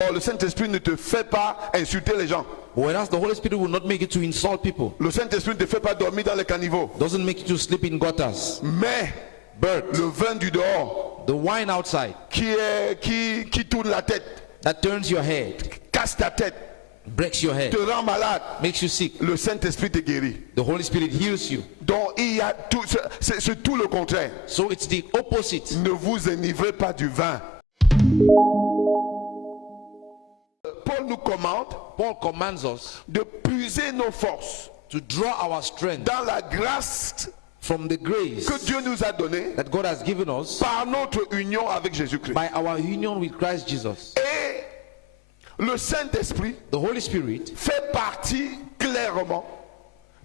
Le Saint-Esprit ne te fait pas insulter les gens. Whereas the Holy Spirit will not make you to insult people. Le Saint-Esprit ne te fait pas dormir dans les caniveaux. Doesn't make you to sleep in gutters. Mais le vin du dehors, the wine outside, qui tourne la tête, that turns your head, casse ta tête, breaks your head, te rend malade, makes you sick. le Saint-Esprit te guérit. The Holy Spirit heals you. Donc il y a tout, c'est tout le contraire. So it's the opposite. Ne vous enivrez pas du vin. Paul commands us de puiser nos forces to draw our strength dans la grâce from the grace que Dieu nous a donnée that God has given us par notre union avec Jésus-Christ. by our union with Christ Jesus. Et le Saint-Esprit, the Holy Spirit, fait partie clairement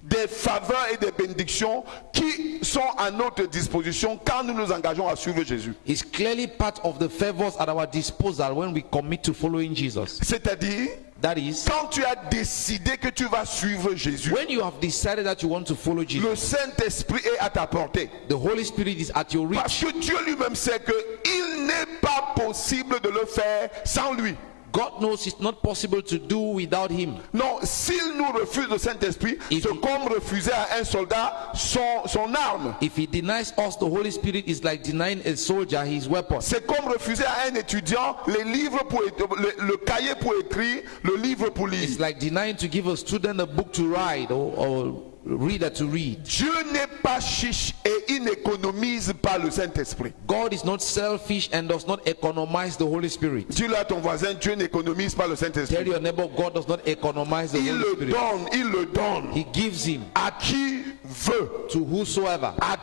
des faveurs et des bénédictions qui sont à notre disposition quand nous nous engageons à suivre Jésus. Is clearly part of the favors at our disposal when we commit to following Jesus. C'est-à-dire, that is, quand tu as décidé que tu vas suivre Jésus, when you have decided that you want to follow Jesus, le Saint-Esprit est à ta portée. The Holy Spirit is at your reach. Parce que Dieu lui-même sait qu'il n'est pas possible de le faire sans lui. God knows it's not possible to do without him. Non, s'il nous refuse le Saint-Esprit, c'est comme refuser à un soldat son arme. If he denies us the Holy Spirit, is like denying a soldier his weapon. C'est comme refuser à un étudiant les livres pour le cahier pour écrire, le livre pour lire. It's like denying to give a student a book to write or reader to read. Dieu n'est pas chiche et il n'économise pas le Saint-Esprit. God is not selfish and does not economize the Holy Spirit. Dis-le à ton voisin, Dieu n'économise pas le Saint-Esprit. Tell your neighbor, God does not economize the Holy Spirit. Il le donne. He gives him à qui veut, to whosoever, à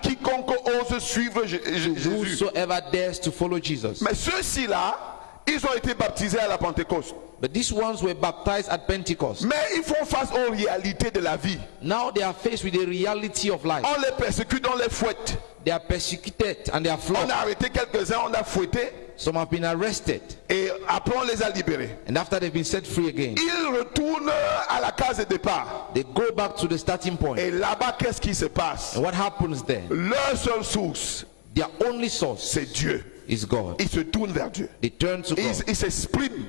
quiconque ose suivre Jésus. Whosoever dares to follow Jesus. Mais ceux-ci-là, ils ont été baptisés à la Pentecôte. But these ones were baptized at Pentecost. Mais ils font face aux réalités de la vie. Now they are faced with the reality of life. On les persécute, on les fouette. They are persecuted and they are flogged. On a arrêté quelques-uns, on a fouetté. Some have been arrested. Et après on les a libérés. And after they've been set free again, ils retournent à la case de départ. They go back to the starting point. Et là-bas, qu'est-ce qui se passe? And what happens there? Leur seule source, their only source, c'est Dieu. Is God. Ils se tournent vers Dieu. They turn to God. Ils s'expriment.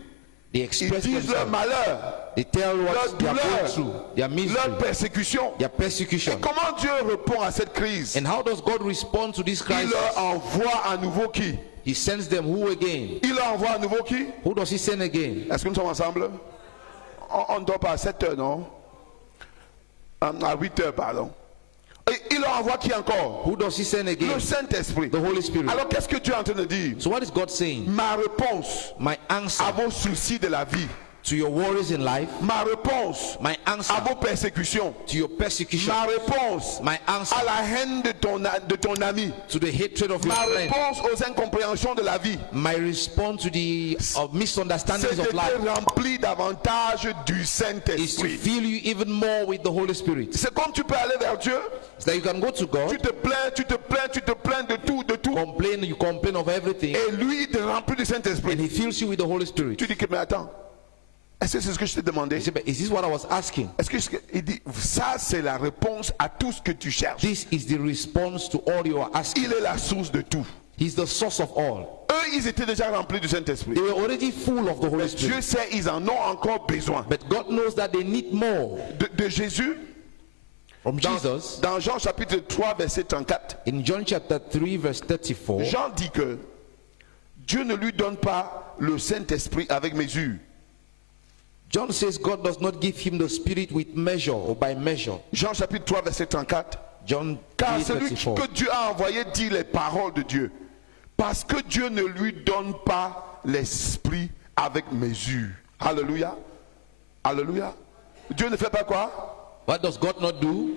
They express ils disent leur malheur, they tell what they are going through, their misery, leur persécution. Their persecution. Et comment Dieu répond à cette crise? And how does God respond to this crisis? Il leur envoie à nouveau qui? He sends them who again? Il leur envoie à nouveau qui? Who does he send again? Est-ce que nous sommes ensemble? On ne dort pas à 7 heures, non? À 8 heures, pardon. Et il leur envoie qui encore? Who does he send again? Le Saint-Esprit. The Holy Spirit. Alors qu'est-ce que Dieu est en train de dire? So what is God saying? Ma réponse my answer à vos soucis de la vie. To your worries in life, ma réponse my answer à vos persécutions, to your persecution, ma réponse my answer à la haine de ton ami, to the hatred of your ma friend, réponse aux incompréhensions de la vie, my response to the misunderstandings of life, rempli davantage du Saint-Esprit. Is to fill you even more with the Holy Spirit. C'est comme tu peux aller vers Dieu. It's that you can go to God. Tu te plains de tout. You complain of everything. Et lui, il te remplit du Saint-Esprit. And he fills you with the Holy Spirit. Tu dis que mais attends. Est-ce que c'est ce que je t'ai demandé? Is this what I was asking? Est-ce que il dit ça c'est la réponse à tout ce que tu cherches? This is the response to all you are asking. Il est la source de tout. He's the source of all. Eux, ils étaient déjà remplis du Saint-Esprit. They were already full of the Holy Spirit. Dieu sait ils en ont encore besoin. But God knows that they need more. De Jésus. From Jesus. Dans Jean chapitre 3 verset 34. In John chapter 3 verse 34. Jean dit que Dieu ne lui donne pas le Saint-Esprit avec mesure. John says God does not give him the Spirit with measure or by measure. Jean chapitre 3 verset 34. John 3, car celui 34. que Dieu a envoyé dit les paroles de Dieu. Parce que Dieu ne lui donne pas l'Esprit avec mesure. Alléluia. Alléluia. Dieu ne fait pas quoi? What does God not do?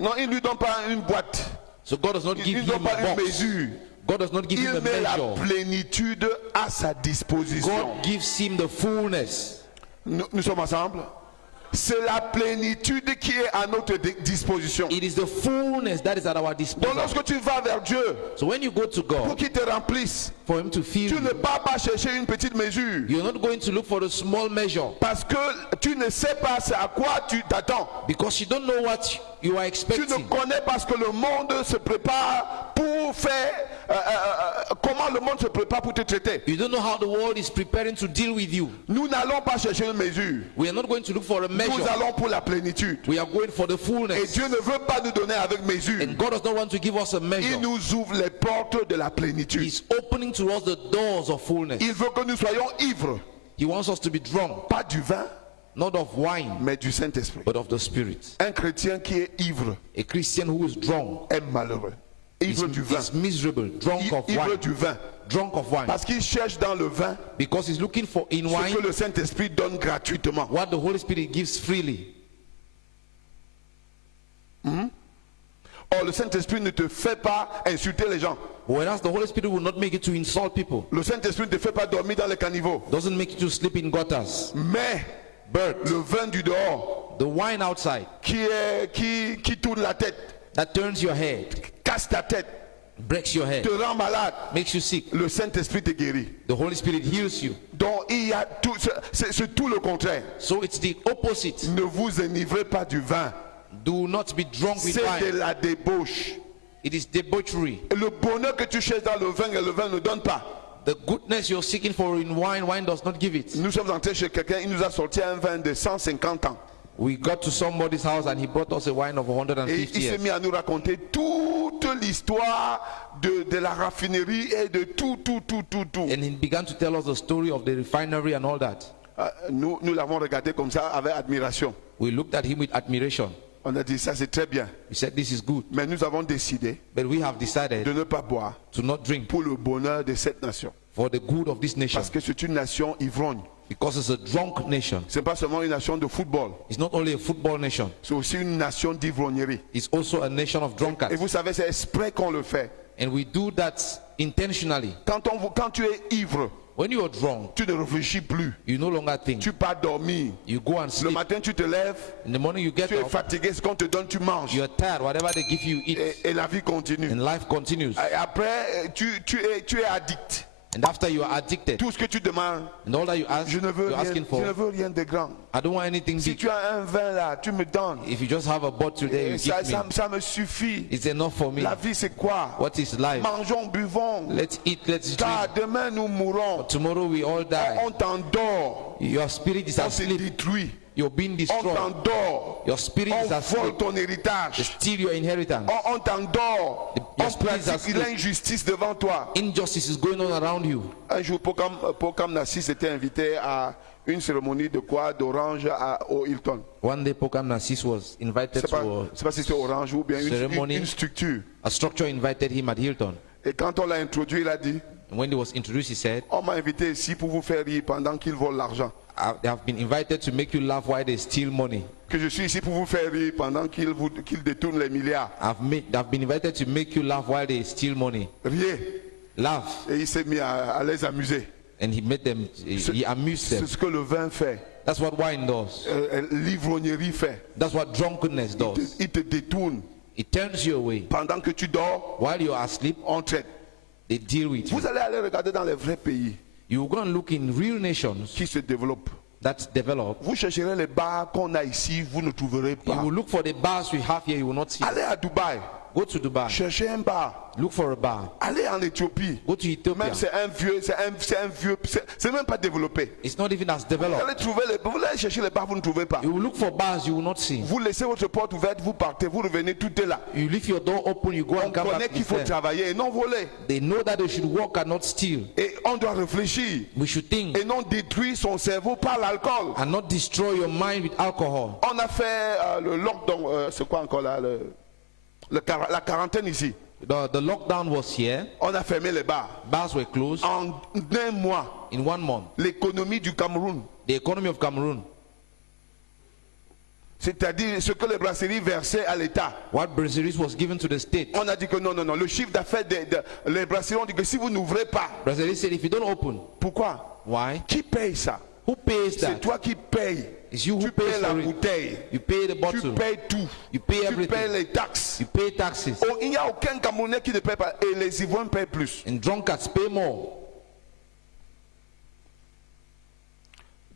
Non, il ne lui donne pas une boîte. So God does not give him a box. God does not give him a measure. Il met la plénitude à sa disposition. God gives him the fullness. Nous sommes ensemble. C'est la plénitude qui est à notre disposition. It is the fullness that is at our disposal. Donc lorsque tu vas vers Dieu, so when you go to God, pour qu'il te remplisse, for him to fill tu ne vas pas chercher une petite mesure. You're not going to look for a small measure. Parce que tu ne sais pas à quoi tu t'attends. Because you don't know what you are expecting. Tu ne connais pas ce que le monde se prépare pour faire comment le monde se prépare pour te traiter. You don't know how the world is preparing to deal with you. Nous n'allons pas chercher une mesure. We are not going to look for a Nous measure. allons pour la plénitude. We are going for the Et fullness. Dieu ne veut pas nous donner avec mesure. And God does not want to give us a Il measure. nous ouvre les portes de la plénitude. He's opening to us the doors of fullness. Il veut que nous soyons ivres, He wants us to be drunk, pas du vin, not of wine, mais du Saint-Esprit. but of the Spirit. Un chrétien qui est ivre A Christian who is drunk est malheureux. Ivre du vin. is miserable, drunk of Ivre wine, du vin. drunk of wine, Parce qu'il cherche dans le vin because he's looking for in ce wine que le Saint-Esprit donne gratuitement. what the Holy Spirit gives freely. Or, le Saint-Esprit ne te fait pas insulter les gens. Whereas the Holy Spirit will not make you to insult people, Le Saint-Esprit ne te fait pas dormir dans les caniveaux. doesn't make you to sleep in gutters. Mais But le vin du dehors the wine outside qui tourne la tête, that turns your head, casse ta tête, breaks your head, te rend malade, makes you sick, le Saint-Esprit te guérit. the Holy Spirit heals you. Donc il y a tout, c'est tout le contraire. So it's the opposite. Ne vous enivrez pas du vin. Do not be drunk with C'est de wine. la débauche. It is debauchery. Et le bonheur que tu cherches dans le vin, et le vin ne donne pas. The goodness you're seeking for in wine, wine does not give it. Nous sommes entrés chez quelqu'un, il nous a sorti un vin de 150 ans. We got to somebody's house and he brought us a wine of Et 150 il s'est years. mis à nous raconter toute l'histoire de la raffinerie et de tout. And he began to tell us the story of the refinery and all that. Nous l'avons regardé comme ça avec admiration. We looked at him with admiration. On a dit ça c'est très bien. We said, this is good. Mais nous avons décidé But we have decided de ne pas boire to not drink pour le bonheur de cette nation. for the good of this nation. Parce que c'est une nation ivrogne. Because it's a drunk nation. Ce n'est pas seulement une nation de football. It's not only a football nation. C'est aussi une nation d'ivrognerie. It's also a nation of Et drunkards. vous savez, c'est exprès qu'on le fait. And we do that intentionally. Quand tu es ivre, When you are drunk, tu ne réfléchis plus. you no longer think. Tu pars dormir. You go and Le sleep. matin, tu te lèves. In the morning you get Tu es up. fatigué. Ce qu'on te donne, tu manges. You are tired. Whatever they give you, eat. Et la vie continue. And life continues. Et après, tu es addict. And after you are addicted, Tout ce que tu demandes, and all that you ask, je ne veux you're asking rien, je ne for, veux rien de grand. I don't want anything Si big. tu as un vin là, tu me donnes. If you just have a bottle there, you Et give me. ça me suffit. It's enough for me. La vie, c'est quoi? What is life? Mangeons, buvons. Let's eat, let's Car drink. demain, nous mourrons. Tomorrow we all die. On t'endort. Your spirit is On se asleep. détruit. You're being On destroyed. t'endort. Your spirit On is vole asleep. ton They héritage. steal your inheritance. On t'endort. Your On spirit is pratique asleep. l'injustice devant toi. Injustice is going on around you. Un jour, Pokam Nassis était invité à une cérémonie de quoi d'orange au Hilton. One day, Pokam Nassis was invited C'est pas, to c'est pas si c'est orange ou bien Cérémonie. une structure. a structure, invited him at Hilton. Et quand on l'a introduit, il a dit, And when he was introduced, he said, on m'a invité ici pour vous faire rire pendant qu'ils volent l'argent. They have been invited to make you laugh while they steal money. Que je suis ici pour vous faire rire pendant qu'ils détournent les milliards. I've been invited to make you laugh while they steal money. Riez. Laugh. Et il s'est mis à les amuser. And he made them, he amused C'est them. ce que le vin fait. That's what wine does. L'ivrognerie fait. That's what drunkenness does. Il te détourne. It turns you away. Pendant que tu dors, While you are asleep, on traite. they deal with you. Vous allez aller regarder dans les vrais pays You go and look in real nations qui se développent. that develop. Vous chercherez les bars qu'on a ici, vous ne trouverez You pas. will look for the bars we have here, you will not see. Allez à Dubaï, Go to Dubai. cherchez un bar. Look for a bar. Allez en Éthiopie. Go to Ethiopia. Même c'est un vieux, c'est même pas développé. It's not even as Vous developed. allez chercher les bars, vous ne trouvez pas. You will look for bars you will not see. Vous laissez votre porte ouverte, vous partez, vous revenez, tout est là. You leave your door open, you go On and come connaît back. qu'il faut It's there. travailler et non voler. They know that they should work and not steal. Et on doit réfléchir We should think et non détruire son cerveau par l'alcool. and not destroy your mind with alcohol. On a fait le lockdown, c'est quoi encore là, la quarantaine ici. The lockdown was here. On a fermé les bars. Bars were closed. En un mois, In 1 month, l'économie du Cameroun, the economy of Cameroon, c'est-à-dire ce que les brasseries versaient à l'État. what Brazilis was given to the state. On a dit que non, le chiffre d'affaires les brasseries ont dit que si vous n'ouvrez pas, Brazilis said, if you don't open, pourquoi? why? Qui paye ça? Who pays C'est that? toi qui payes. It's you who Tu pays payes la for it. bouteille. You pay the Tu bottle. payes tout. You pay Tu everything. payes les taxes. You pay taxes. Oh, il n'y a aucun Camerounais qui ne paye pas. Et les Ivoiriens payent plus. And drunkards pay more.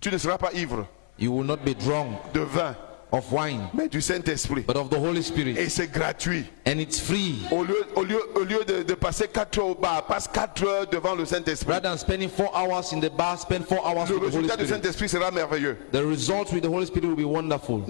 Tu ne seras pas ivre You will not be drunk de vin. of wine, mais du Saint-Esprit. but of the Holy Spirit. Et c'est gratuit. And it's free. Au lieu de passer 4 heures au bar, passe 4 heures devant le Saint-Esprit. Rather than spending 4 hours in the bar, spend 4 hours Le with the Holy résultat du Spirit. Saint-Esprit sera merveilleux. The results with the Holy Spirit will be wonderful.